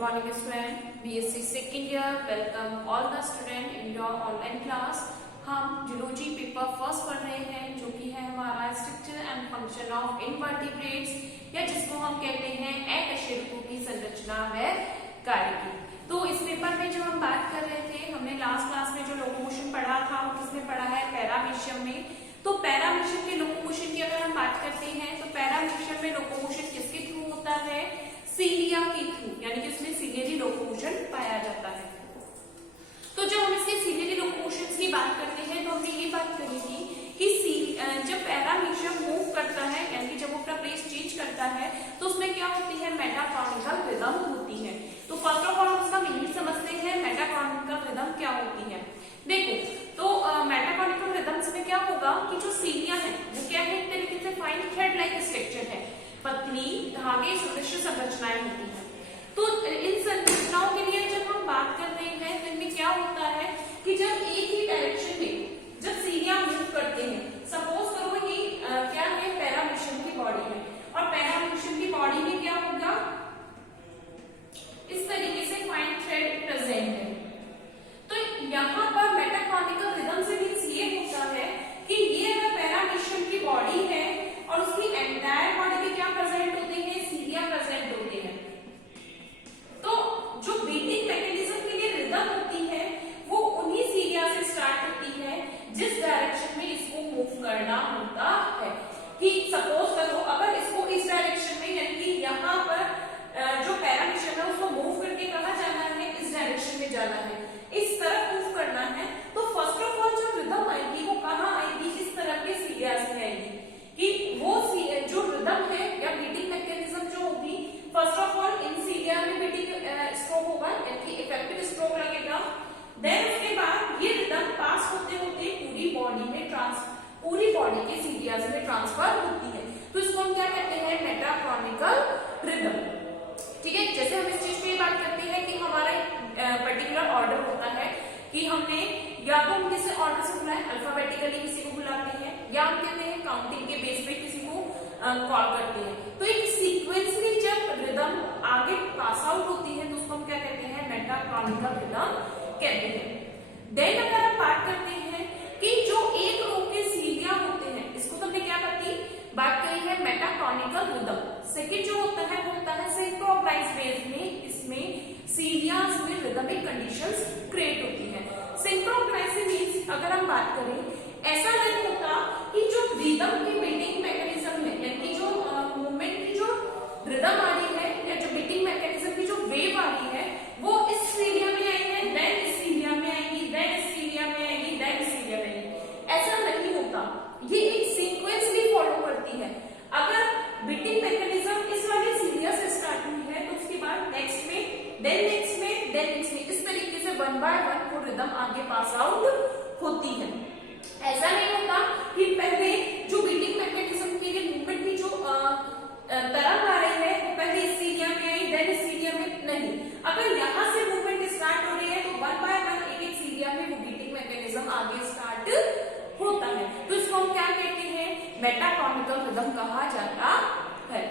morning student, BSc second year, welcome all the student in your online class। हम zoology paper first पढ़ रहे हैं जो कि है हमारा structure and function of invertebrates या जिसको हम कहते हैं अकशेरुकों की संरचना व कार्य की। तो इस पेपर में जो हम बात कर रहे थे, हमने लास्ट क्लास में जो लोकोमोशन पढ़ा था वो किसमें पढ़ा है, पैरामीशियम में। तो पैरामीशियम के लोकोमोशन की अगर हम बात करते हैं तो पैरामीशियम में लोकोमोशन किसके थ्रू होता है, सीलिया के थ्रू, यानी कि उसमें सीलियरी लोकोमोशन पाया जाता है। तो जब हम इसके सीलियरी लोकोमोशन की बात करते हैं तो हमने ये बात करी थी कि जब पैरामीशियम मूव करता है, यानी कि जब वो अपना प्लेस चेंज करता है तो उसमें क्या होती है, मेटाटॉनिकल रिदम होती है। तो फर्स्ट ऑफ ऑल उसका मीनिंग समझते हैं, मेटाटॉनिकल रिदम क्या होती है। देखो तो मेटाटॉनिकल रिदम्स में क्या होगा कि जो सीलिया है वो क्या है, एक तरीके से फाइन थ्रेड लाइक स्ट्रक्चर है, पतली धागे सदृश संरचनाएं होती है। तो इन संरचनाओं के लिए जब हम बात कर रहे हैं तो इनमें क्या होता है कि जब एक ही डायरेक्शन में जब सीलिया मूव करते हैं, सपोज करो कि क्या है, पैरामीशियम की बॉडी है और पैरामीशियम की बॉडी में क्या होगा, इस तरीके से फाइन थ्रेड प्रेजेंट है। तो यहाँ पर मेटाटॉनिकल रिदम से मींस ये होता है कि ये अगर पैरामीशियम की बॉडी है और उसकी एंटायर बॉडी में क्या प्रेजेंट होते हैं, सीलिया प्रेजेंट होते हैं। तो जो बीटिंग मैकेनिज्म के लिए रिदम होती है वो उन्हीं सीलिया से स्टार्ट होती है जिस डायरेक्शन में इसको मूव करना होता है। कि सपोज करो अगर इसको इस डायरेक्शन में, यानी कि यहाँ पर जो पैरामीशियम है उसको मूव करके कहाँ जाना है, इस डायरेक्शन में जाना है, इस तरफ मूव करना है। तो फर्स्ट ऑफ ऑल जो रिदम आएगी वो कहाँ आएगी, इस तरह के सीलिया से आएगी। कि वो जो रिदम है या बीटिंग मैकेनिज्म जो होगी, फर्स्ट ऑफ ऑल इन सीलिया में बीटिंग स्ट्रोक होगा, यानी इफेक्टिव स्ट्रोक लगेगा। देन उसके बाद ये रिदम पास होते होते पूरी बॉडी के सीलियाज में ट्रांसफर होती है। तो इसको हम क्या कहते हैं, मेटाटॉनिकल रिदम। ठीक है, जैसे हम इस चीज पे बात करते हैं कि हमारा पर्टिकुलर ऑर्डर होता है कि हमने या तो हम किसी ऑर्डर से बुलाएं, अल्फाबेटिकली किसी को बुलाते हैं, या हम कहते हैं काउंटिंग के बेस पे किसी को कॉल करते हैं। तो एक सीक्वेंसली जब रिदम आगे पास आउट होती है तो उसको हम क्या कहते हैं, मेटाटॉनिकल रिदम कहते हैं। देन अगर हम बात करते हैं कि जो एक रो के सीलिया होते हैं, इसको तो हमने क्या बात करी है, मेटाटॉनिकल रिदम। सेकंड जो होता है वो होता है सिंक्रोनाइज बेस में, इसमें सीलियाज में रिदमिक कंडीशंस क्रिएट होती है। सिंक्रोनाइज मींस अगर हम बात करें, ऐसा नहीं होता कि जो रिदम की बीटिंग मैकेनिज्म है, यानी जो मूवमेंट की जो रिदम आ रही है या जो बीटिंग मैकेनिज्म की जो वेव आ रही है वो इस सीलिया में आई है, देन इस सीलिया में आएगी, देन इस सीलिया में आएगी, देन इस सीलिया में आएगी। ऐसा नहीं होता, ये एक सीक्वेंसली फॉलो करती है। अगर बीटिंग मैकेनिज्म इस वाली सीलिया से स्टार्ट हुई है तो उसके बाद नेक्स्ट में, देन नेक्स्ट में, देन नेक्स्ट में, इस तरीके से वन बाय वन वो रिदम आगे पास आउट होती है। ऐसा नहीं होता कि पहले जो बीटिंग मैकेनिज्म के लिए मूवमेंट की जो तरंग आ रही है वो पहले इस सीलिया में आई, देन इस सीलिया में, नहीं। अगर यहाँ से मूवमेंट स्टार्ट हो रही है तो वन बाय वन एक एक सीलिया में वो बीटिंग मैकेनिज्म आगे स्टार्ट होता है। तो इसको हम क्या कहते हैं, मेटाटॉनिकल रिदम कहा जाता है।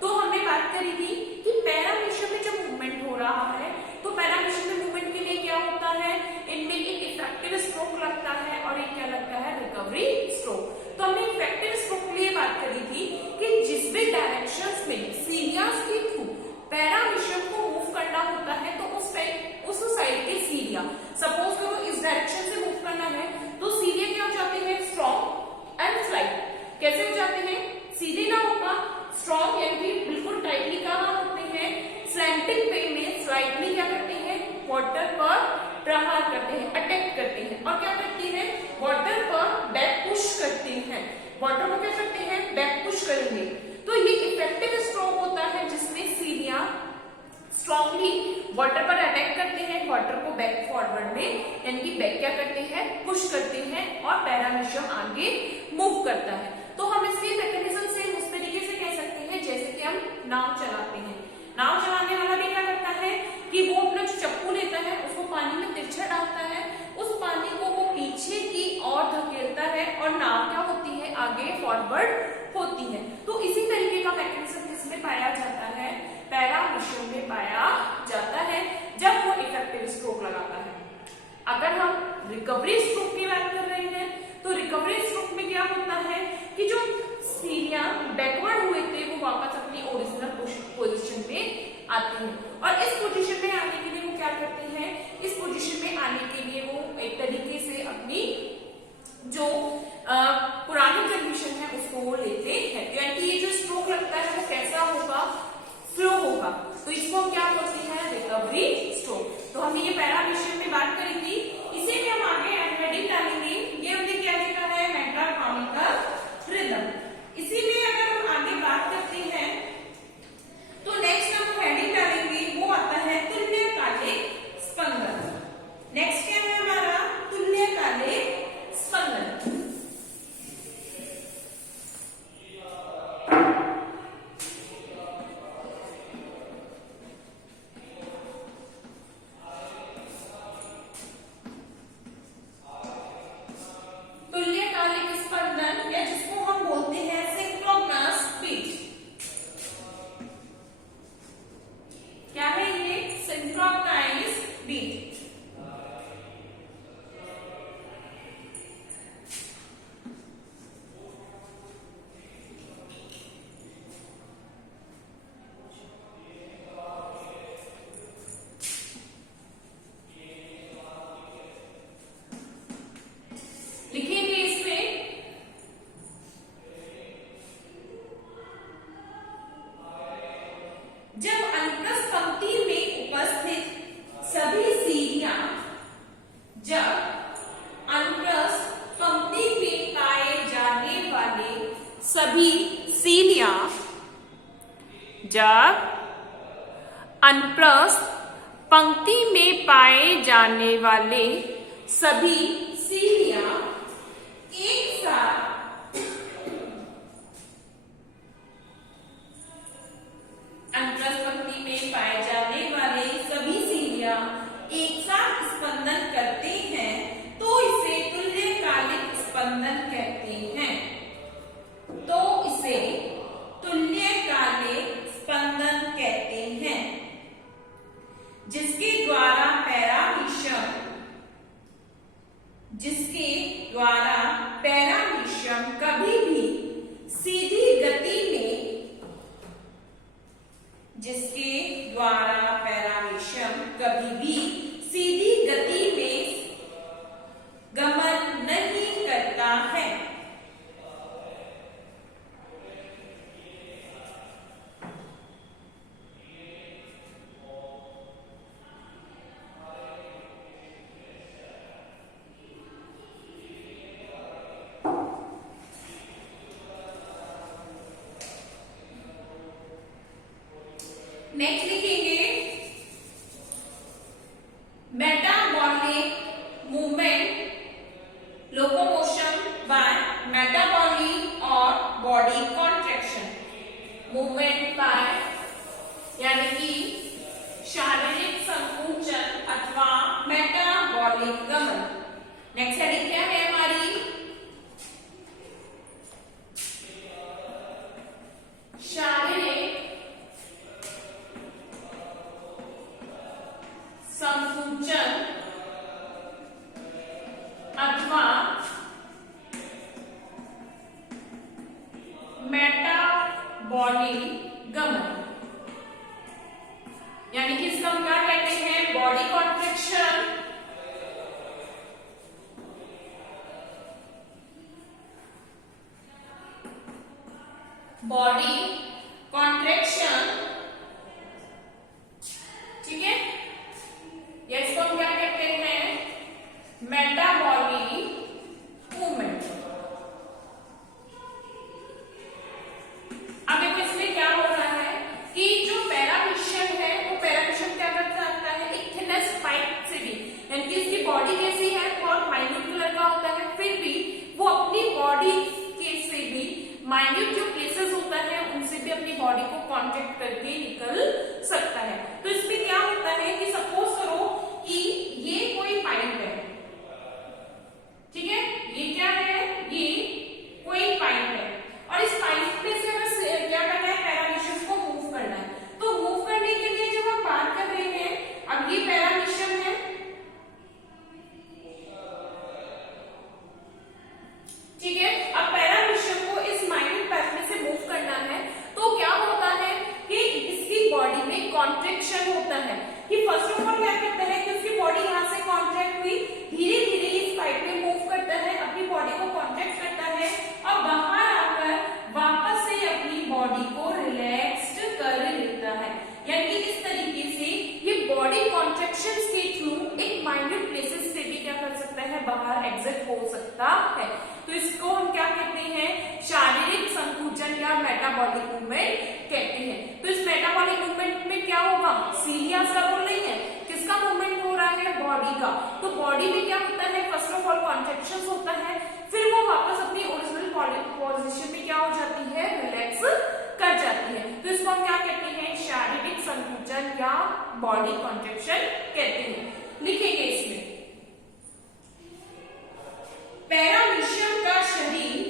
तो हमने बात करी थी कि पैरामीशियम में जब मूवमेंट हो रहा है तो पैरामीशियम में मूवमेंट के लिए क्या होता है, इनमें एक इफेक्टिव स्ट्रोक लगता है और एक क्या लगता है, रिकवरी स्ट्रोक। तो हमने इफेक्टिव स्ट्रोक के लिए बात करी थी कि जिस भी डायरेक्शंस में सीलियाज के थ्रू पैरामीशियम को मूव करना होता है तो उस साइड के सीलिया, सपोज करो इस डायरेक्शन से मूव करना है तो सीलिया क्या हो जाते हैं, स्ट्रॉन्ग एंड स्लाइड। कैसे हो जाते हैं, सीधे ना होगा, स्ट्रॉन्ग यानी कि बिल्कुल टाइटली कहाँ होते हैं, स्लैंटिंग वे में स्लाइडली क्या करते हैं, वाटर पर प्रहार करते हैं, अटैक करते हैं, और क्या करते हैं, वाटर पर बैक पुश करते हैं। वाटर को क्या करते हैं, बैक पुश करेंगे। तो ये इफेक्टिव स्ट्रोक होता है जिसमें सीलिया स्ट्रॉन्गली वाटर पर अटैक करते हैं, वाटर को बैक फॉरवर्ड में यानी कि बैक क्या करते हैं, पुश करते हैं और पैरामीशियम आगे मूव करता है। तो हम इसके मैकेनिज्म से उस तरीके से कह सकते हैं जैसे कि हम नाव चलाते हैं। नाव चलाने वाला भी क्या करता है कि वो अपना जो चप्पू लेता है उसको पानी में तिरछा डालता है, उस पानी को वो पीछे की ओर धकेलता है और नाव क्या होती है, आगे फॉरवर्ड होती है। तो इसी तरीके का मैकेनिज्म इसमें पाया जाता है पैरामीशियम में पाया जाता है जब वो इफेक्टिव स्ट्रोक लगाता है। अगर हम रिकवरी स्ट्रोक की बात कर रहे हैं तो रिकवरी स्ट्रोक में क्या होता है कि जो सीढ़ियां बैकवर्ड हुए थे वो वापस अपनी ओरिजिनल पोजीशन पे आती हैं और इस पोजीशन में आने के लिए वो क्या करते हैं, इस पोजीशन में आने के लिए वो एक तरीके से अपनी जो पुरानी कंडीशन है उसको वो लेते हैं। यानी ये जो स्ट्रोक लगता है वो कैसा होगा, फ्लो होगा, तो इसको हम क्या बोलते हैं, रिकवरी स्ट्रोक। तो हमने ये पैरामीशियम में बात करी थी, इसी में हम आगे हेडिंग डालेंगे। ये हमने क्या देखा है, मेटाटॉनिकल रिदम। इसी में अगर हम आगे बात करते हैं तो नेक्स्ट हम हेडिंग डालेंगे, वो आता है तुल्यकालिक स्पंदन। नेक्स्ट क्या है हमारा, तुल्यकालिक स्पंदन। तुल्यकालिक स्पंदन या जिसको हम बोलते हैं सिंक्रोनस बीट। क्या है ये, सिंक्रोनाइज बीट। लिखेंगे इसमें जब अनुप्रस्थ पंक्ति में उपस्थित सभी सीढ़ियां, जब अनुप्रस्थ पंक्ति में पाए जाने वाले सभी सीढ़ियां, जब अनुप्रस्थ पंक्ति में पाए जाने वाले सभी सीढ़ियां एक साथ अनुप्रस्थ पंक्ति में पाए जाने वाले सभी सीढ़ियां एक साथ स्पंदन करते हैं तो इसे तुल्यकालिक स्पंदन कहते हैं। तो इसे तुल्यकालिक स्पंदन कहते हैं, जिसके द्वारा पैरामीशियम कभी भी सीधी गति में, जिसके द्वारा पैरामीशियम कभी भी सीधी गति में गमन नहीं करता है। नेक्स्ट लिखेंगे मेटाबॉलिक मूवमेंट, लोकोमोशन बाय मेटाबॉली और बॉडी कॉन्ट्रैक्शन। मूवमेंट बाय यानी कि शारीरिक संकुचन अथवा मेटाबॉलिक गमन। नेक्स्ट हेडिंग क्या है हमारी, शारीरिक संकुचन अथवा मेटाबॉलिक गमन। यानी कि इसका हम क्या कहते हैं, बॉडी कॉन्ट्रैक्शन, बॉडी कॉन्ट्रैक्शन, ठीक है, या इसको हम क्या कहते हैं, मेटाबॉलिक मूवमेंट। अब देखो इसमें क्या हो रहा है कि जो पैरामीशियम है वो पैरामीशियम क्या कर सकता है, एक थिनेस्ट पाइप से भी, यानी कि इसकी बॉडी कैसी है, बहुत माइन्यूट कलर का होता है, फिर भी वो अपनी बॉडी के से भी माइन्यूट जो प्लेसेस होता है उनसे भी अपनी बॉडी को कांटेक्ट करके निकल सकता है। तो इसमें क्या होता है कि सपोज करो कि ये कोई पाइप है, ठीक है, ये क्या है, ये कोई पाइप है और इस पाइप में से अगर क्या करना है, पैरामीशियम को मूव करना है, तो मूव और एग्जिट हो सकता है। तो इसको हम क्या कहते हैं, शारीरिक संकुचन या मेटाबॉलिक मूवमेंट कहते हैं। तो इस मेटाबॉलिक मूवमेंट में क्या होगा, सीलियास का रोल नहीं है, किसका मूवमेंट हो रहा है, बॉडी का। तो बॉडी में क्या होता है, फर्स्ट ऑफ ऑल कॉन्ट्रैक्शन होता है, फिर वो वापस अपनी ओरिजिनल पोजीशन में क्या हो जाती है, रिलैक्स कर जाती है। तो इसको हम क्या कहते हैं, शारीरिक संकुचन या बॉडी कॉन्ट्रैक्शन कहते हैं। लिखेंगे इसमें, पैरामीशियम का शरीर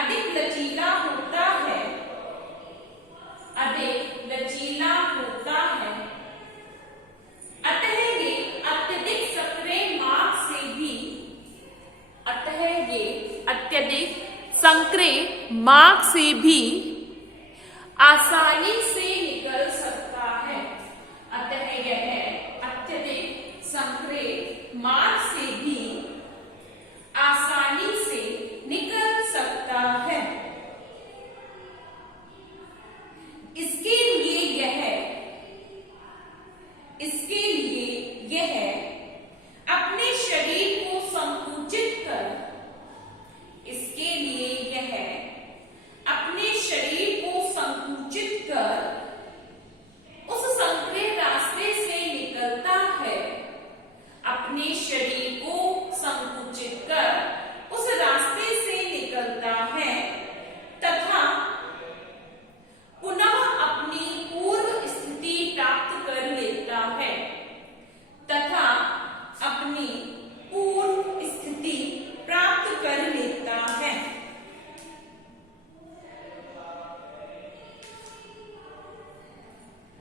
अधिक लचीला होता है, अतः ये अत्यधिक संक्रे मार्ग से भी आसानी से निकल सकता है। अतः यह अत्यधिक संक्रे मार्ग से भी आसानी से निकल सकता है। इसके लिए यह अपने शरीर को संकुचित कर उस संकरे रास्ते से निकलता है, अपने शरीर को संकुचित कर उस रास्ते से निकलता है तथा पुनः अपनी पूर्व स्थिति प्राप्त कर लेता है,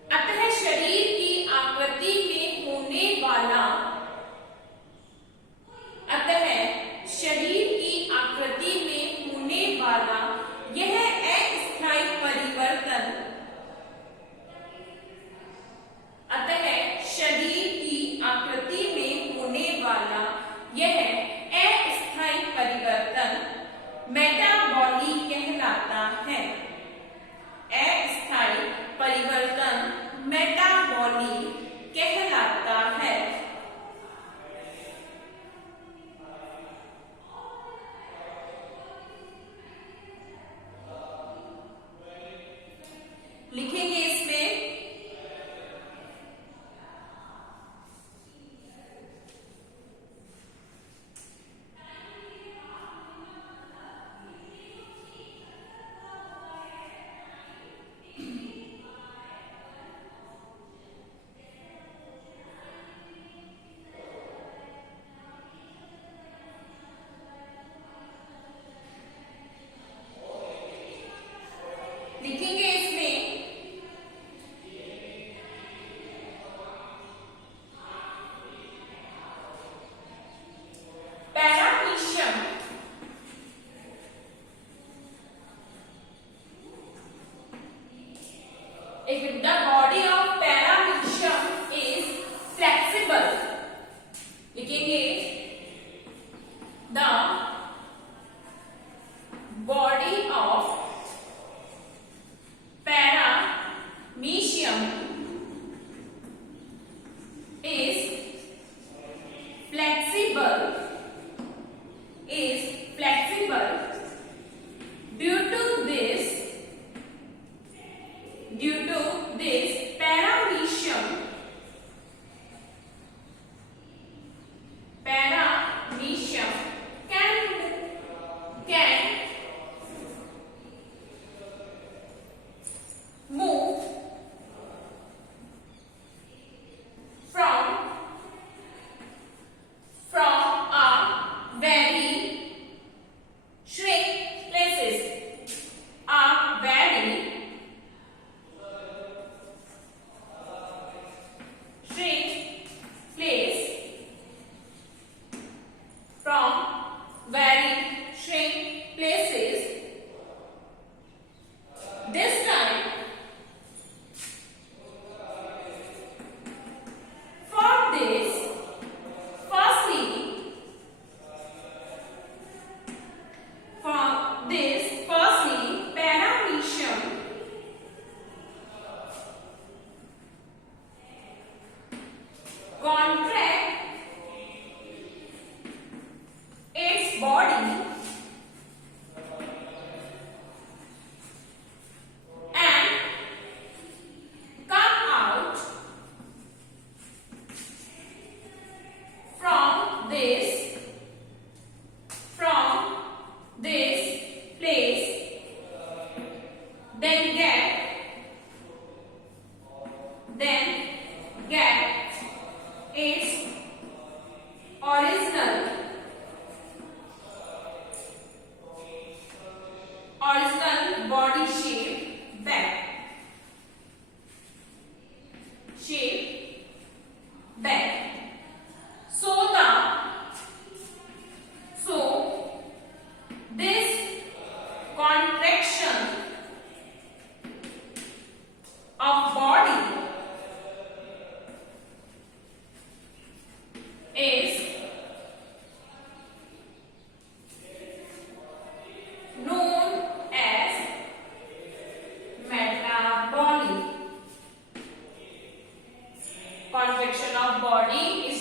अतः शरीर की आकृति में होने वाला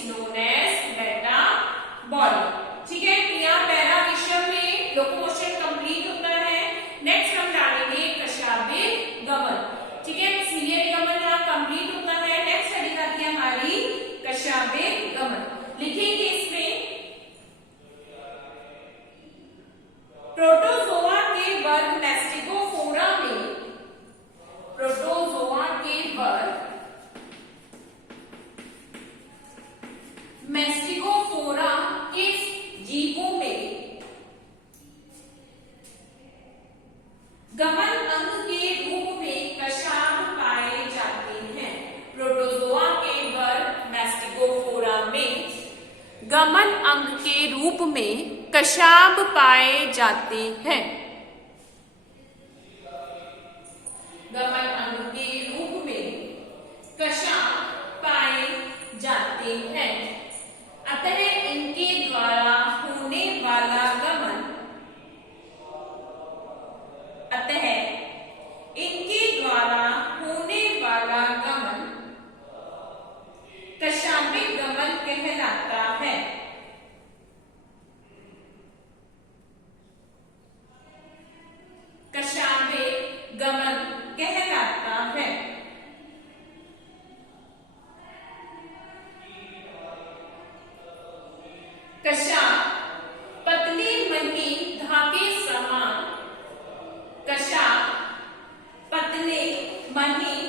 known as beta body. ठीक है, यहाँ पैरा विषम में लोकोमोशन कंप्लीट होता है। नेक्स्ट हम डालेंगे कशाबिक गमन। ठीक है, सीलियर गमन यहाँ कंप्लीट होता है। नेक्स्ट स्टडी आती है हमारी कशाबिक गमन। लिखेंगे इसमें प्रोटोजोआ के वर्ग मैस्टिकोफोरा में, प्रोटोजोआ के वर्ग मैस्टिकोफोरा के जीवों में गमन अंग के रूप में कशाब पाए जाते हैं। प्रोटोजोआ के वर्ग मैस्टिकोफोरा में गमन अंग के रूप में कशाब पाए जाते हैं। गमन अंग के रूप में कशाब पाए जाते हैं। अतः इनके द्वारा होने वाला गमन, अतः इनके द्वारा होने वाला गमन कशाबिक गमन कहलाता है। कशाबिक गमन कहलाता है। कशाब पतली महीन धागे समान, कशाब पतले महीन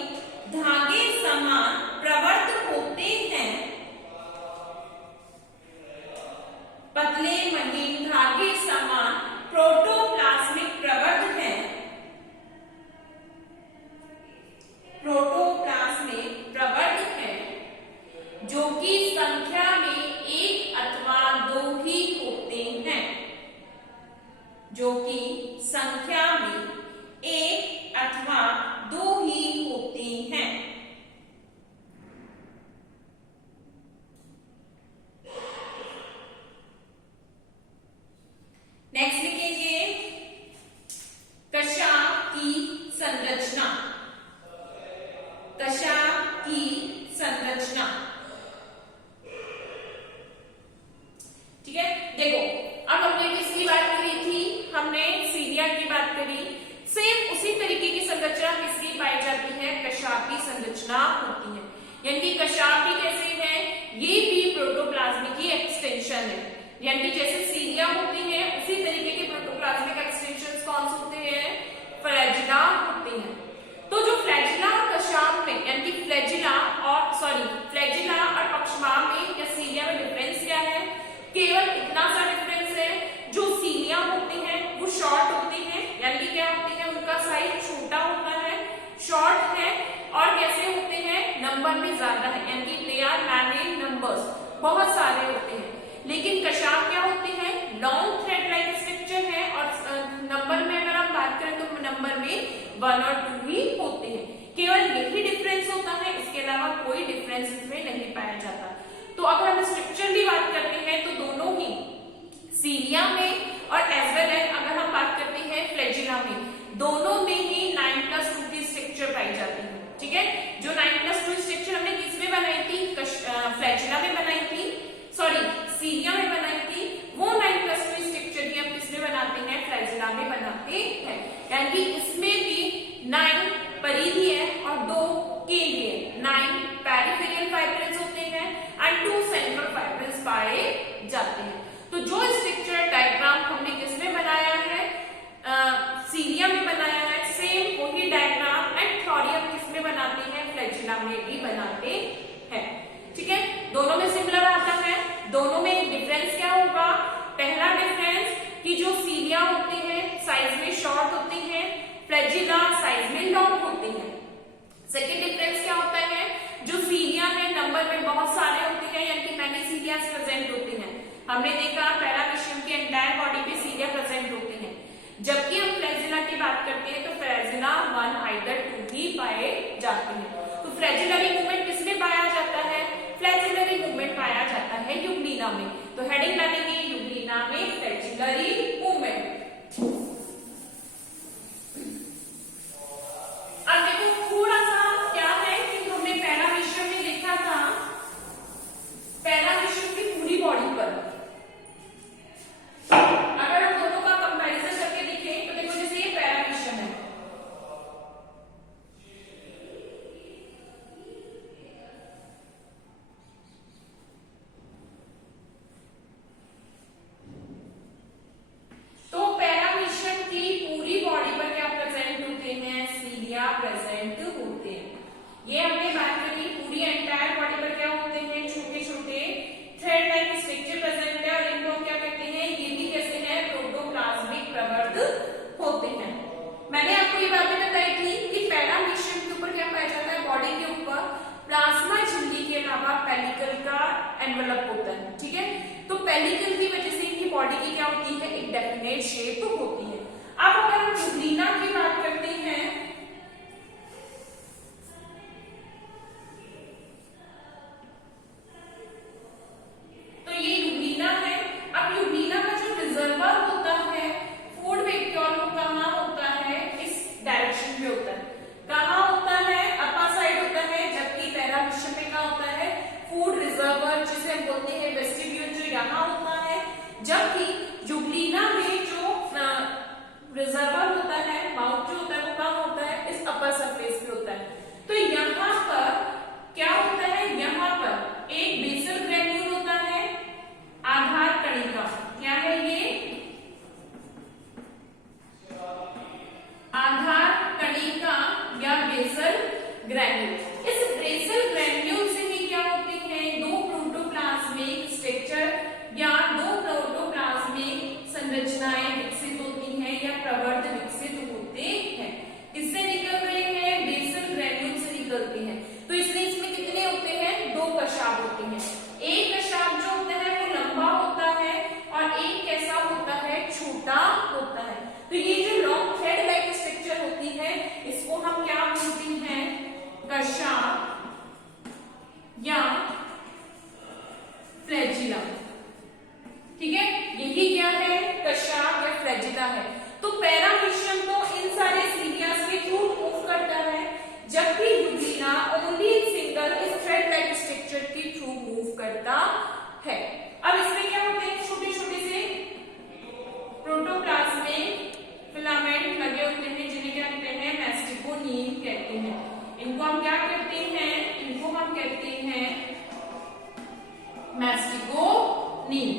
धागे समान प्रवर्त होते हैं। पतले महीन धागे समान प्रोटोप्लाज्मिक प्रवर्त हैं। प्रोटोप्लाज्मिक प्रवर्त हैं जो कि संख्या में एक अथवा दो ही होते हैं। जो कि संख्या में एक अथवा दो ही होती हैं। नेक्स्ट लिखेंगे कशाब की संरचना। कशाब की संरचना। ठीक है, देखो अब हमने किसकी बात करी थी? हमने सीलिया की बात करी। सेम उसी तरीके की संरचना किसकी पाई जाती है? कशाब की संरचना होती है। यानी कि कशाब भी कैसे है? ये भी प्रोटोप्लाज्मिक की एक्सटेंशन है। यानी कि जैसे सीलिया होती है उसी तरीके के प्रोटोप्लाज्मिक एक्सटेंशंस कौन से होते हैं? फ्लैजिला होते हैं। तो जो फ्लैजिला और कशाब में, यानी कि फ्लैजिला और पक्षमा में या सीलिया में डिफरेंस क्या है? केवल इतना सा डिफरेंस है, जो सीलिया होती हैं वो शॉर्ट होती हैं, यानी कि क्या होती है? उनका साइज छोटा होता है, शॉर्ट है, और कैसे होते हैं? नंबर में ज्यादा है, यानी कि they are many in numbers, बहुत सारे होते हैं। लेकिन कशाब क्या होती है? लॉन्ग थ्रेड लाइक स्ट्रक्चर है, और नंबर में अगर हम बात करें तो नंबर में 1 और 2 ही होते हैं। केवल यही डिफरेंस होता है, इसके अलावा कोई डिफरेंस इसमें नहीं पाया जाता। तो अगर हम स्ट्रक्चर की बात करते हैं तो दोनों ही सीलिया में और एज वेल एज अगर हम बात करते हैं फ्लैजिला में, दोनों में ही 9+2 की स्ट्रक्चर पाई जाती है। ठीक है, जो 9+2 स्ट्रक्चर हमने किसमें बनाई थी? फ्लैजिला में बनाई थी, सॉरी सीलिया में बनाई थी। वो 9+2 स्ट्रक्चर ही हम किसमें बनाते हैं? फ्लैजिला में बनाते हैं। यानी कि इसमें भी 9 परिधि है और 2 केंद्रीय, 9 पेरिफेरल फाइब्रिल्स होते हैं एंड 2 सेंट्रल फाइब्रिल्स पाए जाते हैं। तो जो स्ट्रक्चर डायग्राम हमने किसमें बनाया है? सीलिया में बनाया है। सेम वही डायग्राम एंड थ्योरी हम किसमें बनाते हैं? फ्लैजिला में भी बनाते हैं। ठीक है, दोनों में सिमिलर आता है। दोनों में डिफरेंस क्या होगा? पहला डिफरेंस कि जो सीलिया होती है साइज में शॉर्ट होती है, फ्लैजिला साइज में लॉन्ग होती है। सेकेंड डिफरेंस क्या होता है? जो सीलिया है नंबर में बहुत सारे होते हैं, यानी कि मैनी सीलियास प्रेजेंट होती हैं। हमने देखा पैराविशियम की एंटायर बॉडी पे सीलिया प्रेजेंट होते हैं। जबकि हम फ्लैजिला की बात करते हैं तो फ्लैजिला 1 आइदर 2 ही पाए जाते हैं। तो फ्लैजिलरी मूवमेंट किसमें पाया जाता है? फ्लैजिलरी मूवमेंट पाया जाता है यूग्लिना में। तो हेडिंग डालेंगे यूग्लिना में फ्लैजिलरी मूवमेंट। अब देखो थोड़ा सा क्या है कि हमने पैराविशियम में देखा था, पैरा एनवेलप होता है, ठीक है। तो पेलिकल की वजह से इनकी बॉडी की क्या होती है, एक डेफिनेट शेप होती है। अब अगर हम यूग्लिना की बात करते हैं, तो ये यूग्लिना है। अब यूग्लिना का जो रिजर्वर होता है फूड वैक्यूल कहाँ होता है, इस डायरेक्शन में होता है। कहाँ होता है, अपर साइड होता है, जबकि पैराविशन में क्या होता है, फूड रिजर्वर जिसे हम बोलते हैं वेस्टिब्यूल, जो यहाँ होता है। जबकि यूग्लिना में जो रिजर्वर होता है, माउथ जो होता है, वो कहाँ होता है, इस अपर सरफेस पे होता है। तो यहाँ पर क्या होता है, यहाँ पर एक बेसल ग्रेन्यूल होता है, आधार कणिका। क्या है ये, आधार कणिका या बेसल ग्रेन्यूल। इस बेसल ग्रेन्यूल से ही क्या होते हैं, दो प्रोटोप्लाज्मिक स्ट्रक्चर या दो प्रोटोप्लाज्मिक संरचनाएं विकसित होती हैं या प्रवर्ध विकसित होते हैं। किससे निकल रहे हैं, बेसल ग्रेन्यूल से निकलते हैं। तो इसलिए इसमें कितने होते हैं, दो कशाप होते हैं। एक कशाप जो होता है वो लंबा होता है और एक कैसा होता है, छोटा होता है। तो ये जो लॉन्ग थ्रेड लाइक स्ट्रक्चर होती है, इसको हम क्या बोलते हैं, कशाप या फ्लैजिला, ठीक है। यही क्या है, कशाप या फ्लैजिला है। तो पैरामीशियम तो इन सारे सीरियास के थ्रू मूव करता है, जबकि यूग्लिना ओनली सिंगल इस थ्रेड लाइक स्ट्रक्चर के थ्रू मूव करता है। अब इसमें क्या होते हैं, छोटे छोटे से प्रोटोप्लाज्मिक फिलामेंट लगे होते हैं, जिन्हें क्या कहते हैं, मैस्टिकोनीम कहते हैं। इनको हम क्या कहते हैं, इनको हम कहते हैं मैस्टिकोनीम।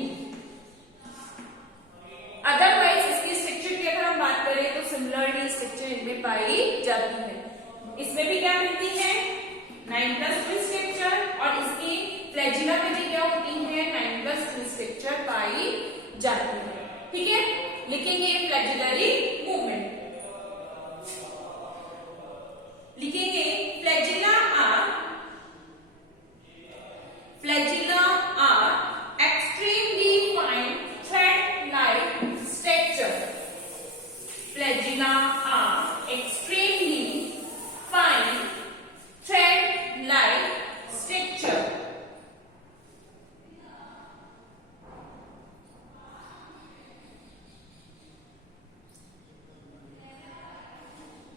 अदरवाइज इसकी स्ट्रक्चर की अगर हम बात करें तो सिमिलरली स्ट्रक्चर इनमें पाई जाती है। इसमें भी क्या मिलती है, 9+2 स्ट्रक्चर, और इसकी फ्लैजिला में भी क्या होती है, 9+2 स्ट्रक्चर पाई जाती है, ठीक है। लिखेंगे फ्लैजिलरी मूवमेंट, लिखेंगे flagella are extremely fine thread like structure. Flagella are extremely fine thread-like structure.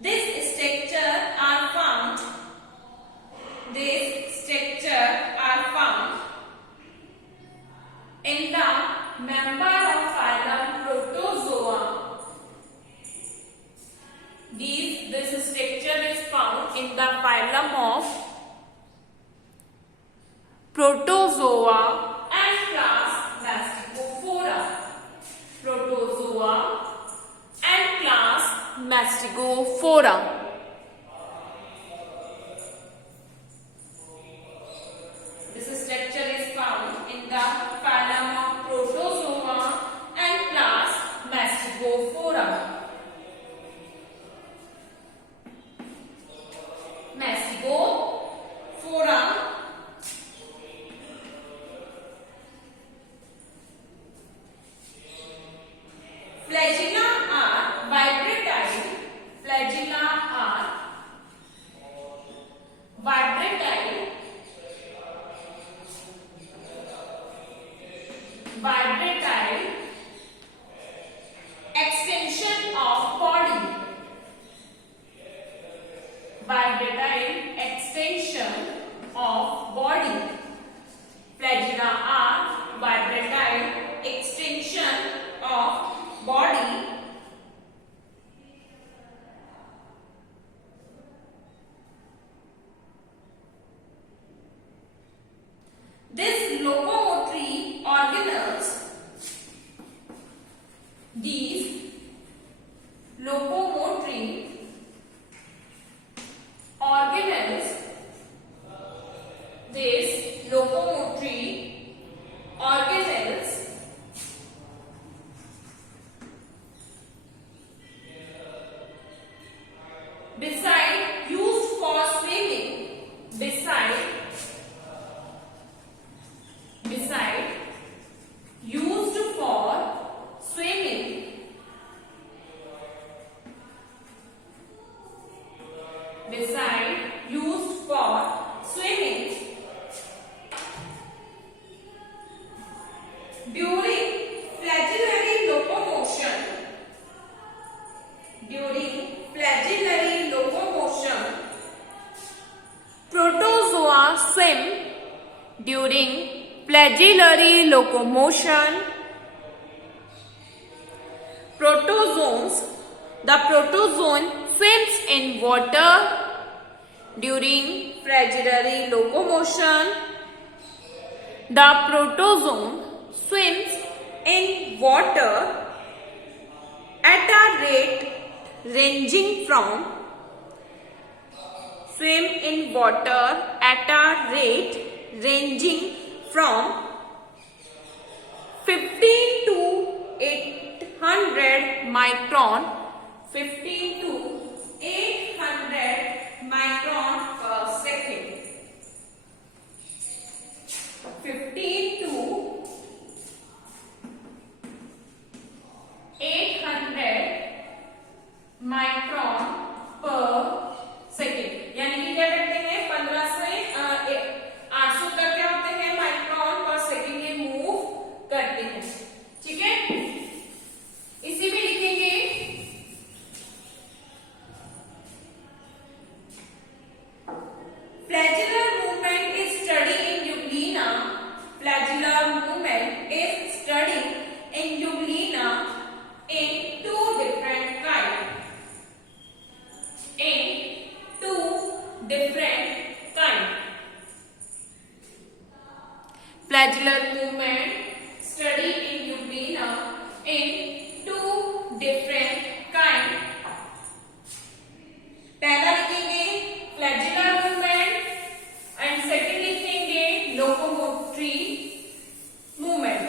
This structure are found in the member of phylum Protozoa. This structure is found in the phylum of Protozoa and class Mastigophora. Protozoa and class Mastigophora. This structure is found in the phylum of Protozoa and class Mastigophora. Mastigophora flagella are vibratile. Flagella are vibratile. Vibratile extension of body. Vibratile extension of body. Flagella are vibratile extension of body. These locomotory organelles during flagellary locomotion, protozoa swim during flagellary locomotion. Protozoans, the protozoan swims in water during flagellary locomotion. The protozoan swims in water at a rate ranging from 15 to 800 micron, 15 to 800 micron per second. 15 to 800 micron पर second, यानी कि क्या करते हैं 15 से 800 तक क्या होते हैं माइक्रोन पर सेकेंड ये मूव करते हैं। ठीक है, इसी में लिखेंगे flagellar movement is study in Euglena. Flagellar movement is study in Euglena in two different kind. Flagellar movement study in Euglena in two different kind. पहला लिखेंगे flagellar movement and second लिखेंगे locomotory movement.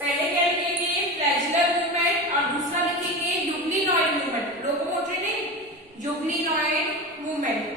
पहले क्या लिखेंगे flagellar movement और दूसरा लिखेंगे euglenoid movement, locomotory नहीं यूग्लिनॉइड मूवमेंट।